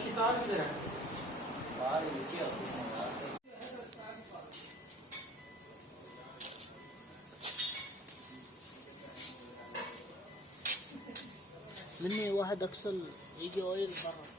ਸ਼ਿਕਾਰ ਕਿਧਰ ਹੈ ਬਾਹਰ ਵਿੱਚ ਅਸੀਂ مني واحد اكسل يجي اويل برا